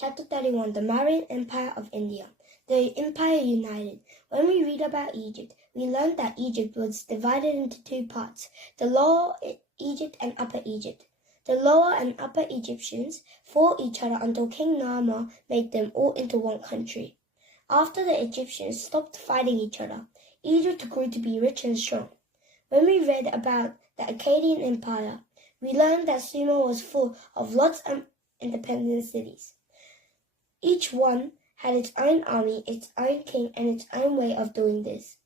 Chapter 31, the Mauryan Empire of India. The empire united. When we read about Egypt, we learn that Egypt was divided into two parts, the Lower Egypt and Upper Egypt. The Lower and Upper Egyptians fought each other until King Narmer made them all into one country. After the Egyptians stopped fighting each other, Egypt grew to be rich and strong. When we read about the Akkadian Empire, we learned that Sumer was full of lots of independent cities. Each one had its own army, its own king, and its own way of doing this.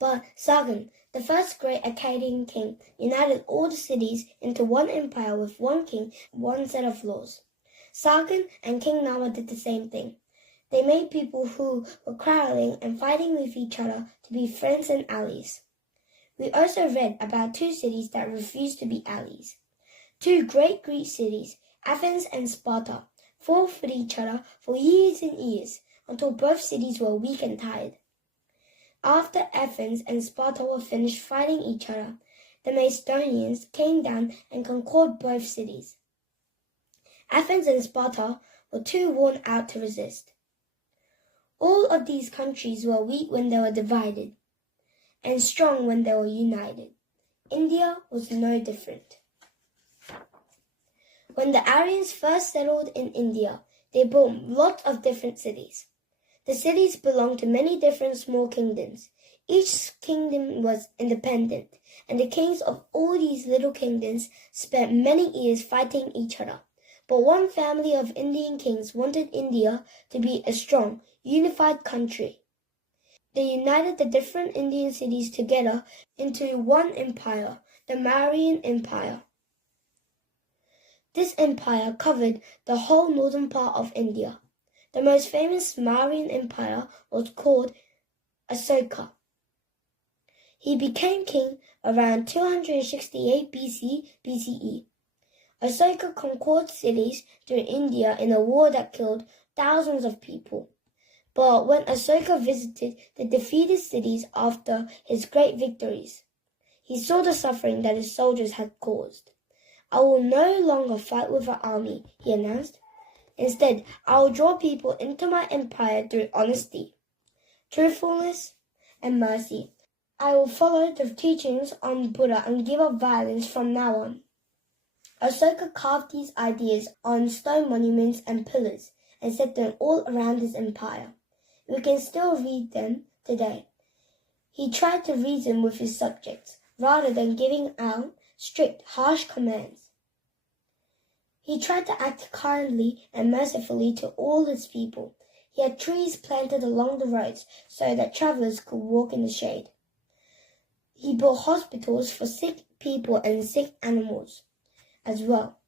But Sargon, the first great Akkadian king, united all the cities into one empire with one king and one set of laws. Sargon and King Narmer did the same thing. They made people who were quarreling and fighting with each other to be friends and allies. We also read about two cities that refused to be allies. Two great Greek cities, Athens and Sparta, fought with each other for years and years until both cities were weak and tired. After Athens and Sparta were finished fighting each other, the Macedonians came down and conquered both cities. Athens and Sparta were too worn out to resist. All of these countries were weak when they were divided and strong when they were united. India was no different. When the Aryans first settled in India, they built lots of different cities. The cities belonged to many different small kingdoms. Each kingdom was independent, and the kings of all these little kingdoms spent many years fighting each other. But one family of Indian kings wanted India to be a strong, unified country. They united the different Indian cities together into one empire, the Mauryan Empire. This empire covered the whole northern part of India. The most famous Mauryan Empire was called Asoka. He became king around 268 BCE. Asoka conquered cities through India in a war that killed thousands of people. But when Asoka visited the defeated cities after his great victories, he saw the suffering that his soldiers had caused. "I will no longer fight with an army," he announced. "Instead, I will draw people into my empire through honesty, truthfulness, and mercy. I will follow the teachings on Buddha and give up violence from now on." Asoka carved these ideas on stone monuments and pillars and set them all around his empire. We can still read them today. He tried to reason with his subjects rather than giving out strict, harsh commands. He tried to act kindly and mercifully to all his people. He had trees planted along the roads so that travelers could walk in the shade. He built hospitals for sick people and sick animals as well.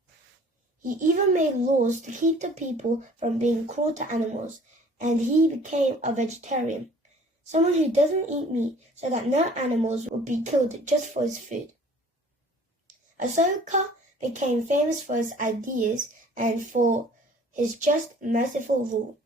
He even made laws to keep the people from being cruel to animals, and he became a vegetarian, someone who doesn't eat meat so that no animals would be killed just for his food. Asoka became famous for his ideas and for his just, merciful rule.